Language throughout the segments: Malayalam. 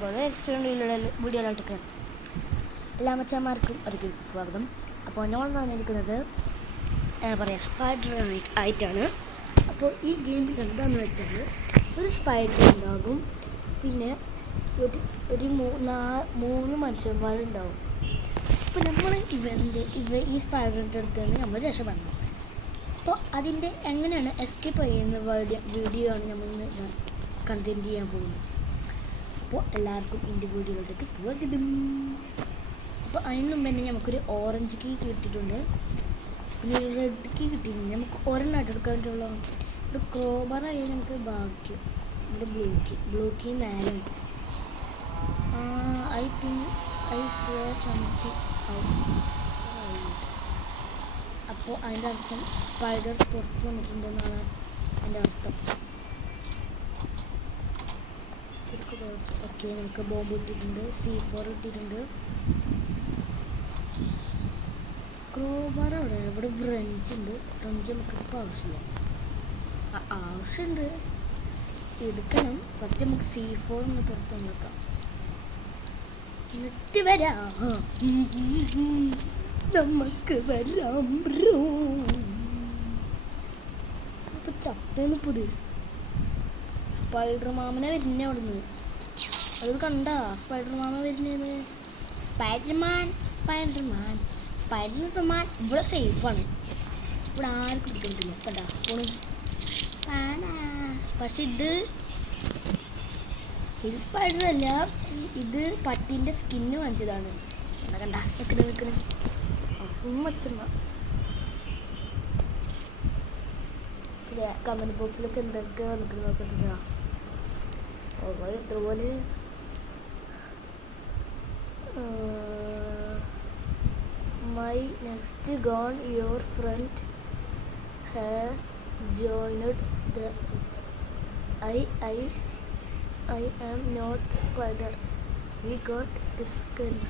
പോകുന്നത് റെസ്റ്റോറൻറ്റിലുള്ള വീഡിയോയിലോട്ടൊക്കെ എല്ലാ മച്ചന്മാർക്കും ഒരിക്കൽ സ്വാഗതം. അപ്പോൾ നമ്മൾ വന്നിരിക്കുന്നത് പറയാം സ്പൈഡർ ആയിട്ടാണ്. അപ്പോൾ ഈ ഗെയിമിൽ എന്താണെന്ന് വെച്ചാൽ ഒരു സ്പൈഡർ ഉണ്ടാകും, പിന്നെ ഒരു മൂന്ന് മനുഷ്യന്മാരുണ്ടാവും. അപ്പോൾ നമ്മൾ ഈ സ്പൈഡറിൻ്റെ അടുത്ത് നിന്ന് നമ്മൾ രക്ഷപ്പെടണം. അപ്പോൾ അതിൻ്റെ എങ്ങനെയാണ് എസ്കേപ്പ് ചെയ്യുന്ന വീഡിയോ ആണ് നമ്മൾ കണ്ടന്റ് ചെയ്യാൻ പോകുന്നത്. അപ്പോൾ എല്ലാവർക്കും എൻ്റെ വീഡിയോയിലോട്ടേക്ക് സ്വാഗതം. അപ്പോൾ അതിന് മുമ്പ് തന്നെ നമുക്കൊരു ഓറഞ്ച് കീ കിട്ടിയിട്ടുണ്ട്, പിന്നെ ഒരു റെഡ് കീ കിട്ടിയിട്ടുണ്ട്. നമുക്ക് ഒരെണ്ണം എടുക്കാനുള്ള ഒരു ക്രോബറായി നമുക്ക് ബാക്കി ഇവിടെ ബ്ലൂ കീ മേലെ I think I say something outside. അപ്പോൾ അതിൻ്റെ അർത്ഥം സ്പൈഡർ പുറത്ത് വന്നിട്ടുണ്ടെന്നാണ് അതിൻ്റെ അർത്ഥം. ഓക്കെ, നമുക്ക് ബോംബ് ഇട്ടിട്ടുണ്ട്, C4 ഇട്ടിട്ടുണ്ട്. ക്രോബാർ ഇവിടെ ഫ്രഞ്ച് ഉണ്ട്. ഫ്രഞ്ച് നമുക്കിപ്പോൾ ആവശ്യമുണ്ട്, എടുക്കണം. ഫസ്റ്റ് നമുക്ക് C4 ഒന്ന് പുറത്ത് വന്നേക്കാം, എന്നിട്ട് വരാം. നമുക്ക് വരാം ബ്രോ. അപ്പോൾ ചത്തേന്ന് പുതിയ സ്പൈഡർ മാമനെ വരുന്നേ അവിടുന്ന്. അത് കണ്ട സ്പൈഡർ മാമ വരുന്നേന്ന്. സ്പൈഡർമാൻ ഇവിടെ സേഫാണ്, ഇവിടെ ആർക്കും പിടിക്കണ്ടില്ല. കണ്ടാ പക്ഷെ ഇത് സ്പൈഡർ അല്ല, ഇത് പട്ടീൻ്റെ സ്കിന്ന് വാങ്ങിച്ചതാണ്. കണ്ട നിൽക്കണ മച്ചമ്മ. കമൻറ്റ് ബോക്സിലൊക്കെ എന്തൊക്കെ വന്നിട്ട് നോക്കട്ടില്ല. എത്ര പോലെ my next gone your friend has joined the I am not spider, we got discount.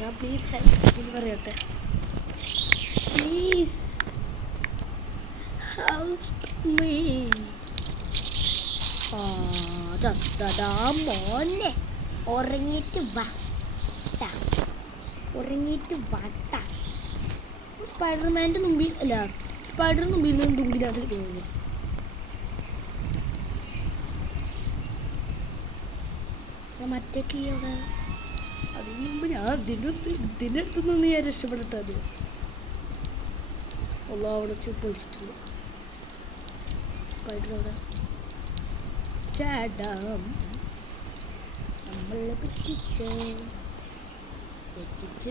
Now please help പറയട്ടെ, please help me. ചത്തടാ മോനെ, ഉറങ്ങിയിട്ട് വട്ട. സ്പൈഡർമാൻ്റെ മുമ്പിൽ അല്ല, സ്പൈഡറിന് മുമ്പിൽ നിന്ന് ഡുങ്കിനകത്ത് ഇരിക്കുന്നത്. മറ്റേ കീ അവിടെ. അതിന് മുമ്പ് ഞാൻ ഇതിനടുത്തുനിന്ന് ഞാൻ രക്ഷപ്പെടട്ടെ. അത് അവിടെ പൊളിച്ചിട്ടുണ്ട്. സ്പൈഡർ അവിടെ ചാടാം. നമ്മളെ പറ്റിച്ച് തൊട്ട്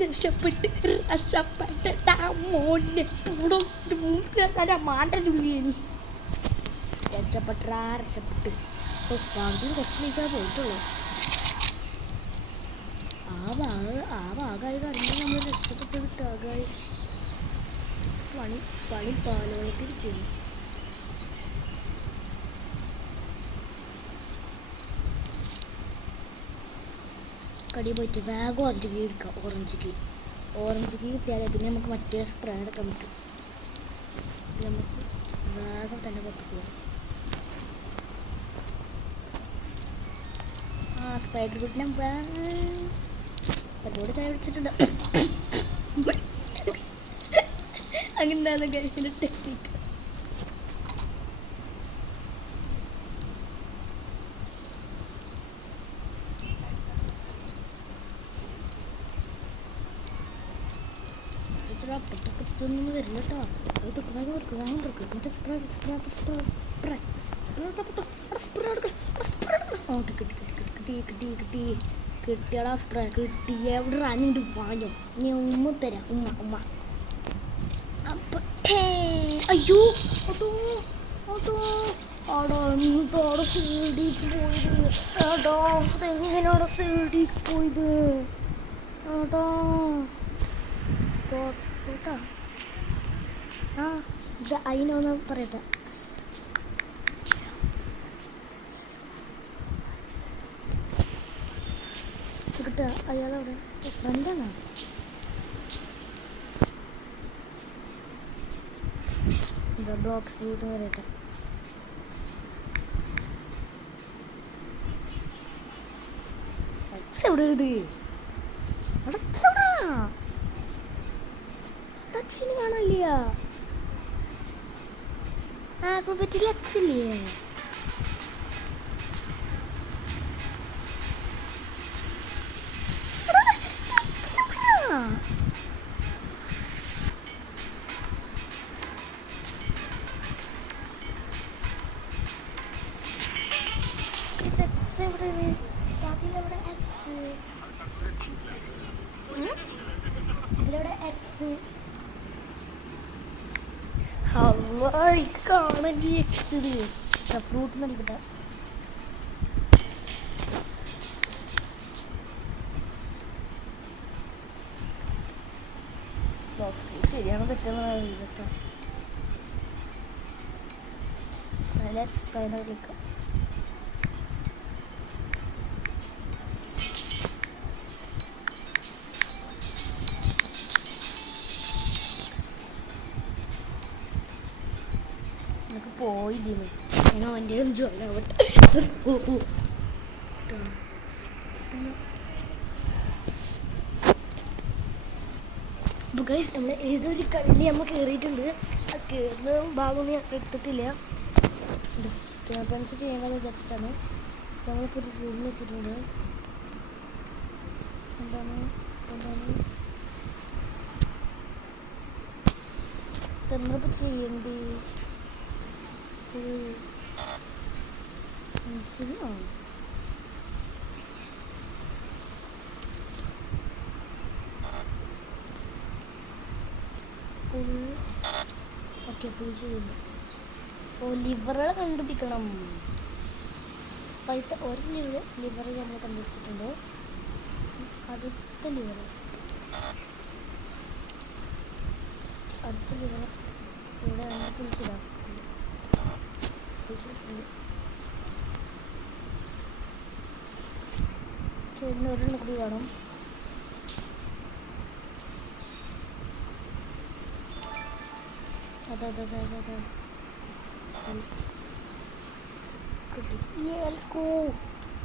രക്ഷപ്പെട്ട് കുറച്ച് ദിവസം പോയിട്ടുള്ളൂ. ആ ഭാഗമായി കാരണം നമ്മൾ രക്ഷപ്പെട്ട് കിട്ടാകായി പണി പാലോളത്തിരിക്കുന്നു. കടി പോയിട്ട് വേഗം ഓറഞ്ച് കീ എടുക്കാം. ഓറഞ്ച് കീ കിട്ടിയാലേ പിന്നെ നമുക്ക് മറ്റേ സ്പ്രേ എടുക്കാൻ പറ്റും. നമുക്ക് വേഗം തന്നെ പുറത്ത് പോകാം. സ്പൈഡർ കുട്ടിനെ ഒരുപാട് ചായ പിടിച്ചിട്ടുണ്ട്. അങ്ങനെയാണ് ഗൈസിൻ്റെ ടെക്നിക്ക്. പെട്ടെന്ന് വരില്ല കേട്ടോ. അത് തൊട്ട് വേഗം തുറക്കും. മറ്റേ സ്പ്രേ കിട്ടിയാടാ സ്പ്രേ കിട്ടി. എവിടെ റണ്ണിട്ട് വാങ്ങും. നീ ഉമ്മ തരാം. ഉമ്മ അയ്യോ അതോ അതോ അവിടെ പേടിച്ച് പോയത്. എടാ അതെങ്ങനെയാണ് സൈഡിൽ പോയത്? എടാ ഫ്രൂട്ടാ. ആ ഇത് അതിനൊന്ന് പറയട്ടെ. കിട്ടുക അയാളവിടെ ഫ്രണ്ടാണോ? എന്താ ബ്ലോക്സ് ഫ്രൂട്ട് പറയട്ടെ. എവിടെ ഇത്? ടക്സിന് കാണാനില്ല. ആൽഫബറ്റിൽ എക്സ് ഇല്ലേ? ഇതിലെവിടെ എക്സ്? കാണി എക്സ് ഫ്രൂട്ട് നടിക്കട്ടെ. ശരിയാണോ തെറ്റാന്ന് കേട്ടോ. ക്ലിക്കാം. പോയി ഞാൻ എൻ്റെ ജോലാവട്ടെ. നമ്മൾ ഏതൊരു കള്ളി നമ്മൾ കയറിയിട്ടുണ്ട്. ആ കയറുന്ന ഭാഗമൊന്നും ഞാൻ എടുത്തിട്ടില്ല. ഡിസ്റ്റർബൻസ് ചെയ്യേണ്ടതെന്ന് വിചാരിച്ചിട്ടാണ്. നമ്മളിപ്പോൾ ഒരു റൂമിൽ വെച്ചിട്ടുണ്ട്. എന്താണ് നമ്മളിപ്പോൾ ചെയ്യേണ്ടി മിസ്സിങ്ങോ? ഓക്കെ പുൾ ചെയ്യുന്നു. ലിവറുകൾ കണ്ടുപിടിക്കണം. പൈത്ത ഒരു ലിവർ നമ്മൾ കണ്ടുപിടിച്ചിട്ടുണ്ട്. അടുത്ത ലിവർ ഇവിടെ പുളിച്ചിടാം. പിന്നെ ഒരെണ്ണം കൂടി വേണം. അതെ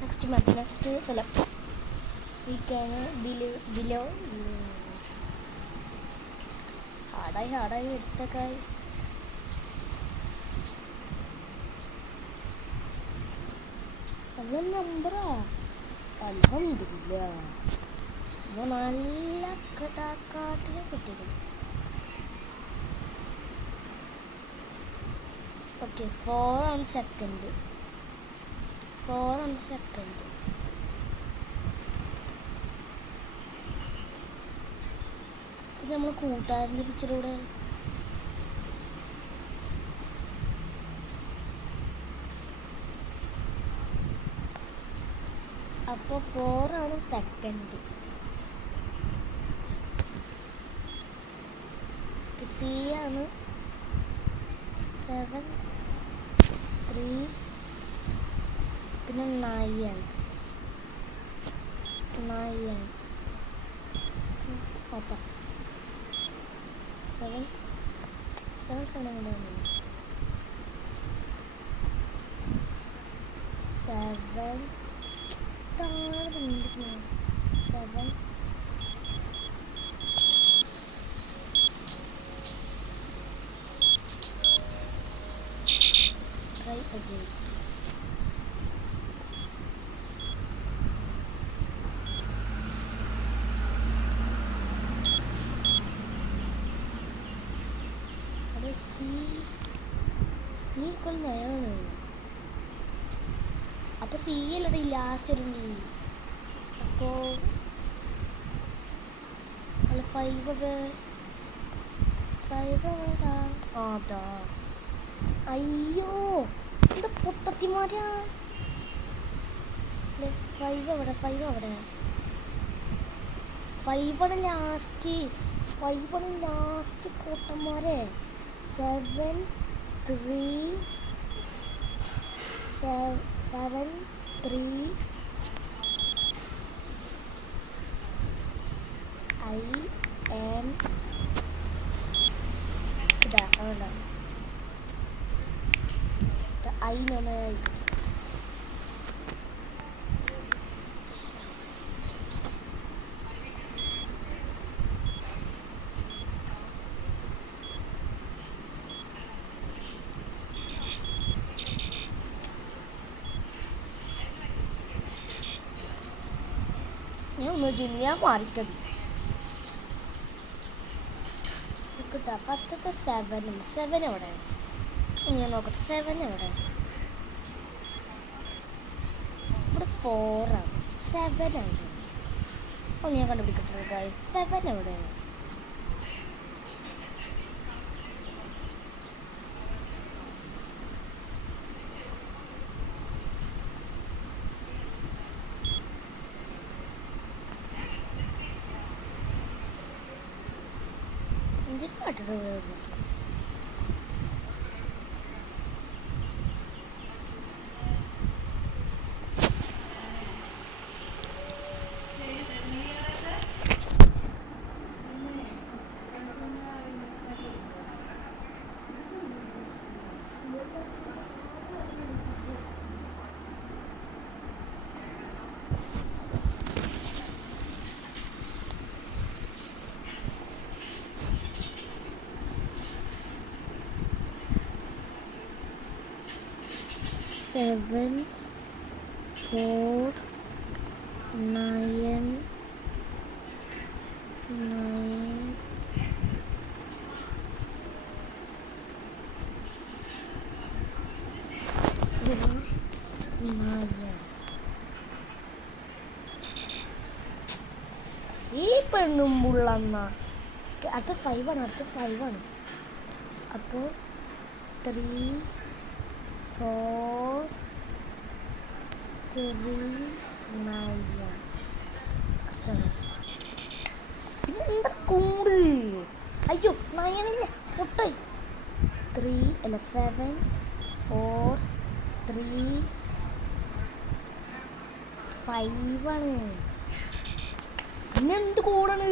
next map. Next select. We can below ഹാർഡായി വിട്ടൊക്കെ. അത് നമ്പറാ. അൽഹംദുലില്ലാഹ് നല്ല കാട്ടിനെ കിട്ടിയത്. Okay 4 on second. ഇത് നമ്മൾ കൂട്ടുകാരൻ്റെ പിക്ചറിലൂടെ അപ്പോൾ 4 ആണ് സെക്കൻഡ്. സി ആണ് 7 3 പിന്നെ 9 മൊത്തം 7 കൊണ്ടാണ് 7 താഴെ തന്നിരിക്കുന്നു. 7 try again. സി കൊണ്ടാണ്. അപ്പോൾ സി അല്ലടി ലാസ്റ്റ് ഒരു ഡി. അപ്പോൾ അല്ല 5 അതാ. അയ്യോ എന്താ പൊട്ടത്തിമാരാ. ഫൈവ് എവിടെ? ഫൈവാണ് ലാസ്റ്റ്. പൊട്ടന്മാരെ. 7 3 7 3 I am ഇതാ അവിടെ ഐ നന്നായി. ഞാൻ മാറിക്കത് കിട്ടാ. ഫസ്റ്റത്തെ 7 എവിടെ? ഞാൻ നോക്കട്ടെ. 7 എവിടെ? ഇവിടെ 4 ആണ്. 7 ആണ്. ഞാൻ കണ്ടുപിടിക്കട്ടെ ഗൈസ്. 7 എവിടെ? കാട്ടിട്ട് Seven, 4, 9, 9. ഈ പെണ്ണും മുള്ളന്ന അടുത്ത 5 ആണ്. അപ്പോൾ 3 4 3 9. പിന്നെ എന്താ കൂട്? അയ്യോ 9 ഇല്ല പൊട്ട. 3 അല്ല 7 4 3 5 ആണ്. പിന്നെ എന്ത് കൂടാണ്?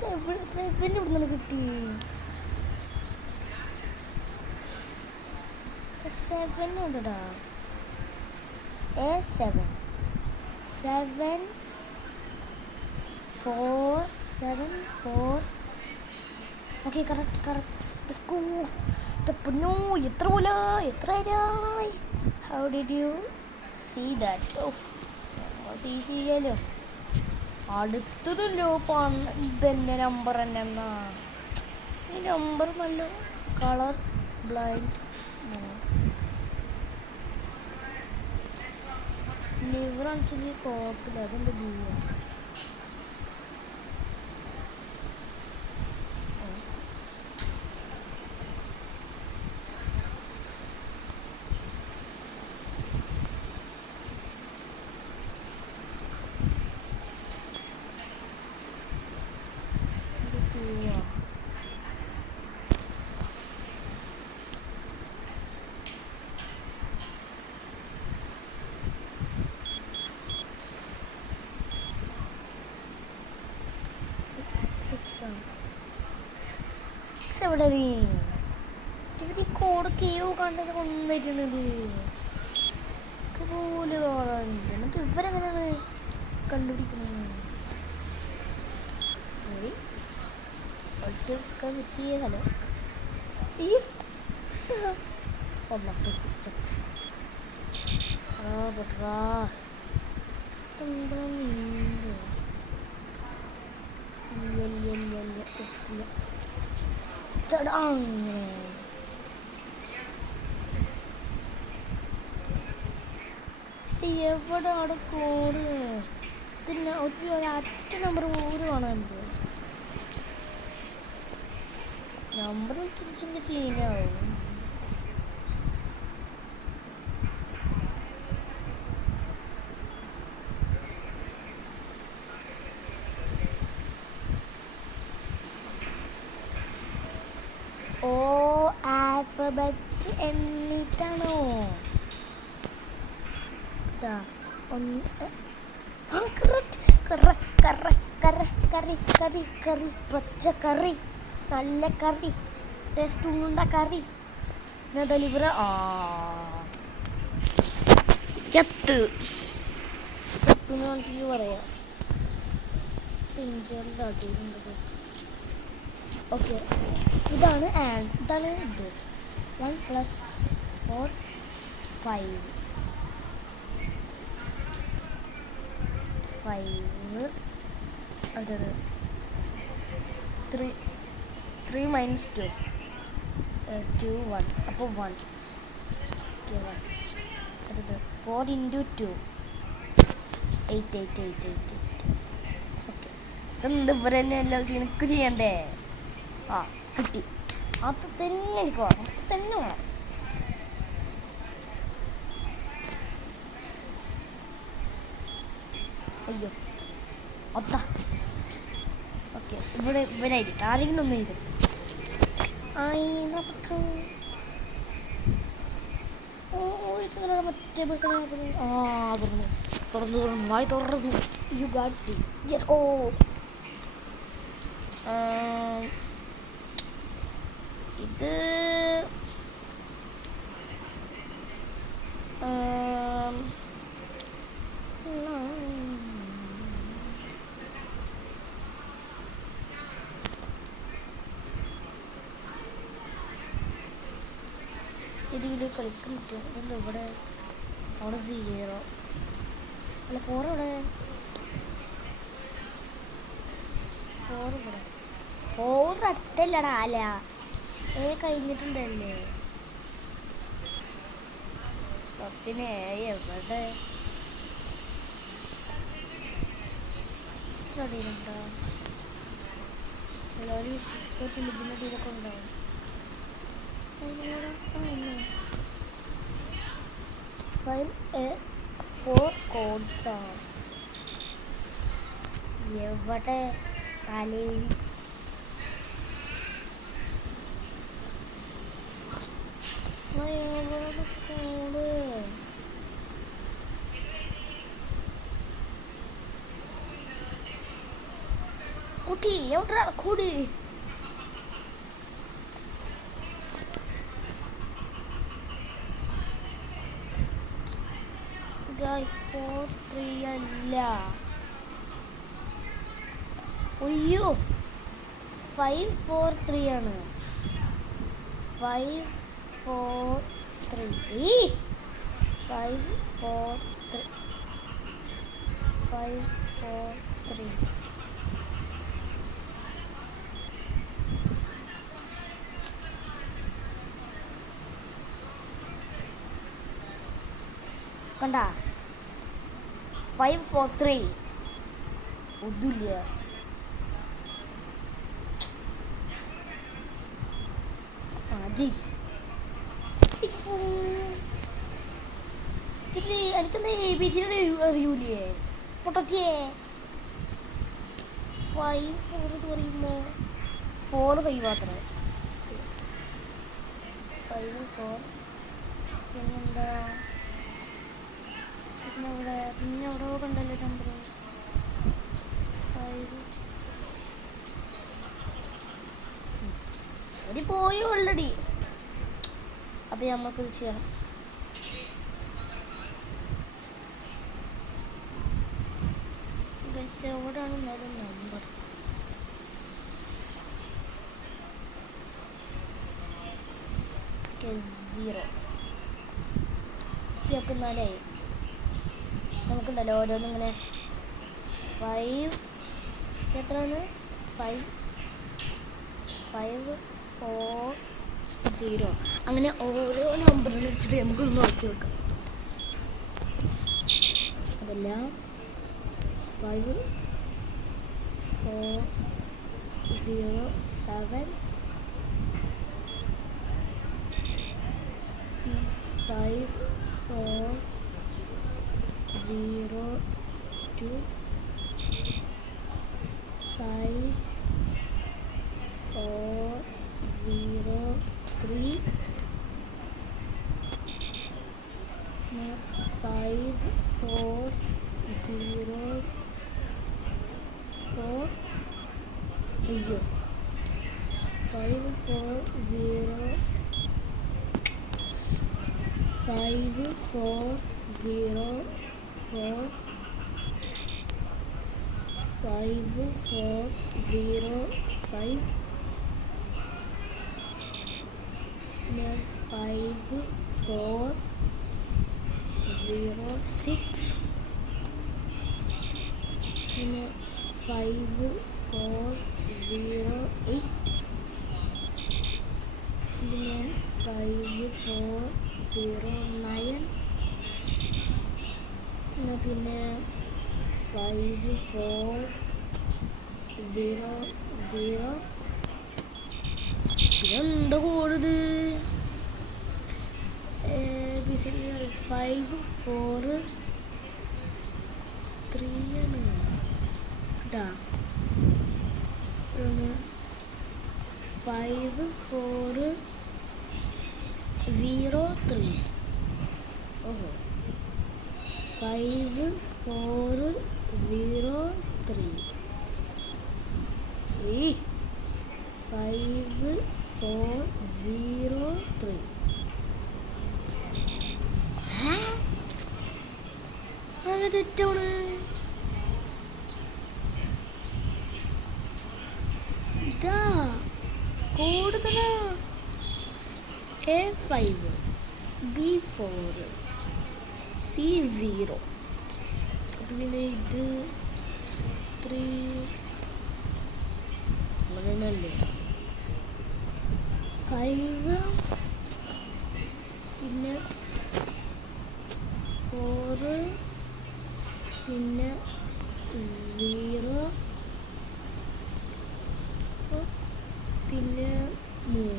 7 ഇവിടുന്ന് കിട്ടി. 7 ഉണ്ടടാ. 7 4 7 4. Okay correct. പൊന്നോ എത്ര പോലെ എത്രയായി? How did you see that? ചെയ്യാലോ. അടുത്തതല്ലോ ഇതന്നെ നമ്പർ തന്നെ. എന്നാ ഈ നമ്പർ നല്ല കളർ ബ്ലൈൻഡ്. ലിവറാണെച്ചെങ്കിൽ കുഴപ്പമില്ല. അതെന്താ ബിയ? എവിടെ ഇവര് കോഡ് കേവ് കണ്ടത് കൊണ്ടുവരുന്നത് പോലെ കാണാറുണ്ട്. എന്നിട്ട് ഇവരെങ്ങനെയാണ് കണ്ടുപിടിക്കുന്നത്? ഒളിച്ചെടുക്കാൻ കിട്ടിയ ഹലോ ഈ എവിടെ അവിടെ കോഡ്? പിന്നെ ഒറ്റ നമ്പർ പോലും കാണാനുണ്ട്. നമ്പർ വെച്ചിട്ട് സീനാവും. ആൽഫബറ്റ് എണ്ണീറ്റാണോ? കറി പച്ചക്കറി നല്ല കറി ടേസ്റ്റ് ഉണ്ട കറി ലിവർ ചത്ത് ചത്തുന്ന് കാണിച്ചിട്ട് പറയാം. പിഞ്ചറിലാട്ടിയിട്ടുണ്ടത്. ഓക്കെ, ഇതാണ് ഇത് 1 + 4 5 അടുത്തത് 3 - 2 2 1 അപ്പോൾ 1. ഓക്കെ, 1. അടുത്തത് 4 × 2 8 8 8 8 8. ഓക്കെ, ഇതെന്ത് ഇവർ തന്നെ എല്ലാം എനിക്ക് ചെയ്യണ്ടേ? കിട്ടി. അത് തന്നെ എനിക്ക് വേണം, അത് തന്നെ വേണം. അയ്യോ ഒത്ത. ഓക്കെ, ഇവരായിട്ട് ആരെങ്കിലും ഒന്ന് ചെയ്തു. മറ്റേ തുറന്നു വായി തുറന്നു. You got this. Yes go. ഇത് ഇതിൽ കളിക്കാൻ പറ്റും. ഇതെന്താ ഇവിടെ? അവിടെ 0 അല്ല 4 ഇവിടെ. 4 ഇവിടെ. 4 അടുത്തല്ലടാ. അല്ല കഴിഞ്ഞിട്ടുണ്ടല്ലേ. ഫസ്റ്റിന് എവിടെ ചടിയുണ്ടോ? ചിലർ ഇതൊക്കെ ഉണ്ടാവും. 4 കോഡ്സ് എവിടെ തലയിൽ? കുട്ടി എവിടെ കൂടി? ഗൈസ് 4 3 അല്ല. അയ്യോ 5 4 3 ആണ്. 5 4 3 5 4 3 5 4 3. കണ്ട 5 4 3 ഒന്നുമില്ല. എനിക്കെന്താ ABC അറിയൂലേ പൊട്ടത്തിയേ? 5 4 എന്ന് പറയുമ്പോ 4 5 മാത്രമേ. 5 4 പിന്നെന്താ? പിന്നെ എവിടെ കണ്ടല്ലോ നമ്പർ 5. ഒരു പോയി ഓൾറെഡി. അപ്പം നമ്മൾക്കിത് ചെയ്യണം. എവിടെയാണ് നമ്പർ? സീറോ. ഇതൊക്കെ എന്നാലേ നമുക്കുണ്ടല്ലോ ഓരോന്നിങ്ങനെ 5 എത്രയാണ്? 5 5 4 0 അങ്ങനെ ഓരോ നമ്പറുകൾ വെച്ചിട്ട് നമുക്കൊന്ന് നോക്കി വെക്കാം. അതെല്ലാം 5 4 0 7 5 4 0 2 5 4 0 3 പിന്നെ 5 4 0 4 അയ്യോ 5 4 0 5 4 0 4 5 4 0 5 പിന്നെ 5 4 0 6 പിന്നെ 5 4 0 8 പിന്നെ 5 4 0 9 പിന്നെ 5 4 0 0 ഇതെന്താ കോടിത് 5 4 3 ആണ് കേട്ടാ 5 4 0 3 ഓഹോ 5 4 0 3 5 4 0 3 അത് തെറ്റാണ് ഇതാ കൂടുതലാ A5 B4 C0 പിന്നെ ഇത് 3 അങ്ങനെയല്ലേ 5 പിന്നെ 4 പിന്നെ 0 പിന്നെ 3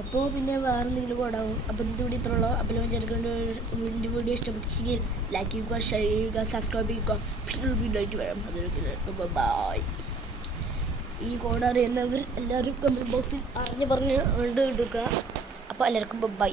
അപ്പോൾ പിന്നെ വേറെ എന്തെങ്കിലും കോടാവും. അപ്പോൾ ഇത് ഇവിടെ ഇത്ര ഉള്ളൂ. അപ്പോൾ വിചാരിക്കേണ്ട വീഡിയോ ഇഷ്ടപ്പെട്ടില്ലെങ്കിൽ ലൈക്ക് ചെയ്യുക, ഷെയർ ചെയ്യുക, സബ്സ്ക്രൈബ് ചെയ്യുക. പിന്നെ വീഡിയോ ആയിട്ട് വരാം. അതൊരു ബൈ. ഈ കോഡ് അറിയുന്നവർ എല്ലാവരും കമൻറ്റ് ബോക്സിൽ പറഞ്ഞ് എടുക്കുക. അപ്പോൾ എല്ലാവർക്കും ബൈ.